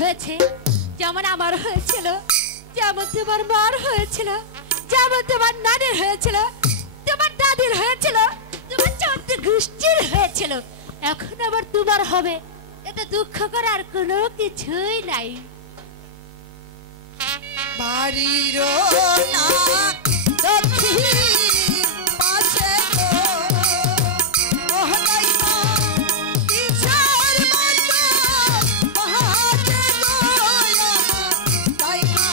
হয়েছে যেমন আমার হয়েছিল, যেমন তোমার মার হয়েছিল, যেমন তোমার নানির হয়েছিল, তোমার দাদির হয়েছিল, তোমার চৌদ্দ গোষ্ঠীর হয়েছিল, এখন আবার তোমার হবে। এতে দুঃখ করার কোনো কিছুই নাই। বাড়ির না দক্ষিণ পাশে গো ওহলাই মা কিশোর মতো মহাজে গো তাই মা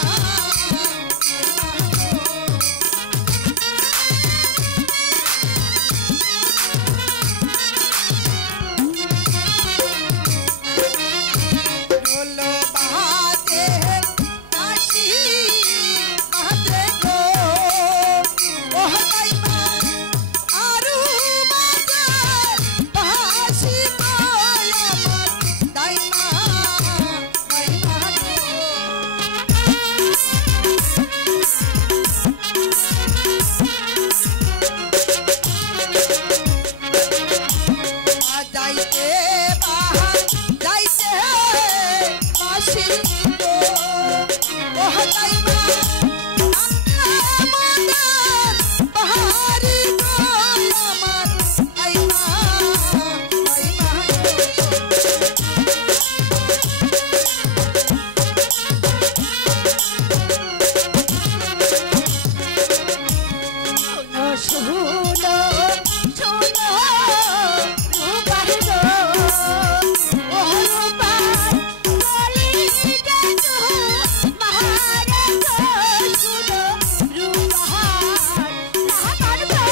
রোলো বাহাতে কাশি বাহাতে গো ওহলাই মা আরু বাজে বাহাসি গো আমার তাই মা যাইতে বাহা যাইতে মাসি গো ওহলাই মা আমাদের বাহারি গো আমার আই মা শোনো শোনো রূপার গো ও রূপার কলিজা গো মহারে গো শোনো রূপার রাহার গো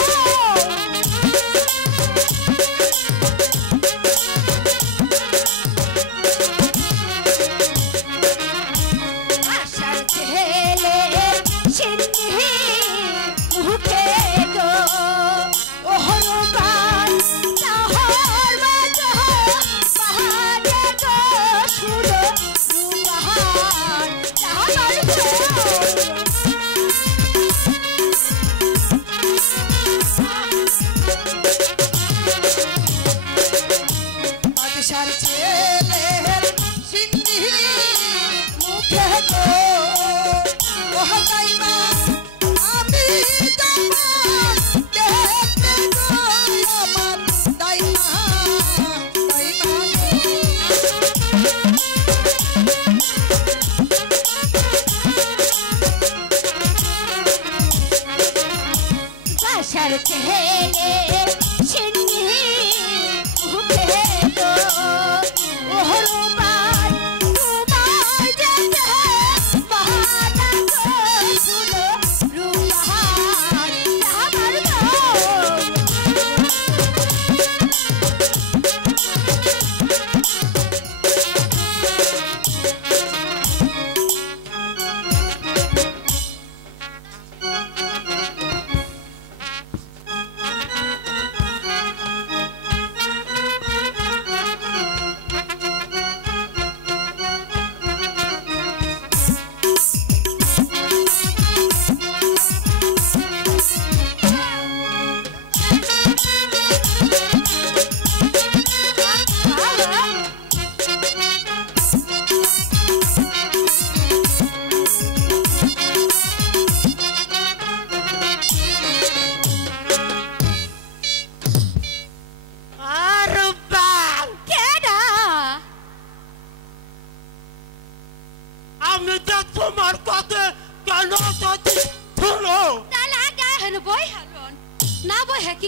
আশার ছেলে সিন্ধি মুখে গো ওহরবান লাহোর বাজো বাহারে গো শুনো রূপহার লাহোর গো বাদশার ছেলের সিন্ধি মুখে গো ওহলাই মা আমি তোমার দেখতে গো আমার তাই মা বাসার ছেলে সিন্ধি মুখে গো ওহরবান তোমার যেতে বাহানা গো শুনো রূপহার লাহোর গো আমি তো তোমার কথা কেন শুনো তাহলে আগে বই হারন না বই কি